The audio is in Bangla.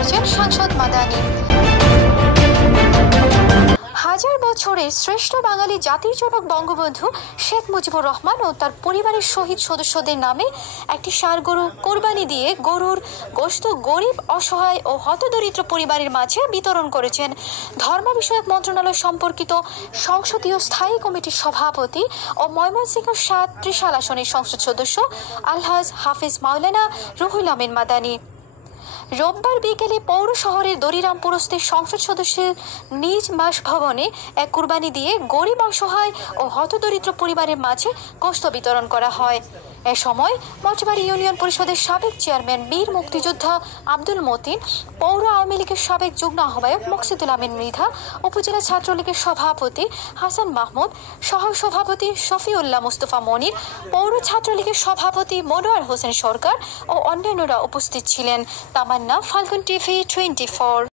করেছেন সাংসদ মাদানী। হাজার বছরের শ্রেষ্ঠ বাঙালি জাতির জনক বঙ্গবন্ধু শেখ মুজিবুর রহমান ও তার পরিবারের শহীদ সদস্যদের নামে একটি ষাঁড় গরু কোরবানি দিয়ে গরুর গোশত গরিব, অসহায় ও হতদরিদ্র পরিবারের মাঝে বিতরণ করেছেন ধর্ম বিষয়ক মন্ত্রণালয় সম্পর্কিত সংসদীয় স্থায়ী কমিটির সভাপতি ও ময়মনসিংহ ৭ ত্রিশাল আসনের সংসদ সদস্য আলহাজ হাফিজ মাওলানা রুহুল আমিন মাদানী। রোববার বিকেলে পৌর শহরের দরিরামপুরস্থের সংসদ সদস্যের নিজ বাসভবনে এক কুরবানি দিয়ে গরিব, অসহায় ও হতদরিদ্র পরিবারের মাঝে গোশত বিতরণ করা হয়। এ সময় মঠবাড়ি ইউনিয়ন পরিষদের সাবেক চেয়ারম্যান বীর মুক্তিযোদ্ধা আব্দুল মতিন, পৌর আওয়ামী লীগের সাবেক যুগ্ম আহ্বায়ক মকসুদুল আমিন মৃধা, উপজেলা ছাত্রলীগের সভাপতি হাসান মাহমুদ, সহ সভাপতি শফিউল্লাহ মুস্তফা মনির, পৌর ছাত্রলীগের সভাপতি মনোয়ার হোসেন সরকার ও অন্যান্যরা উপস্থিত ছিলেন। তামান্না, ফাল্গুন টিভি 24।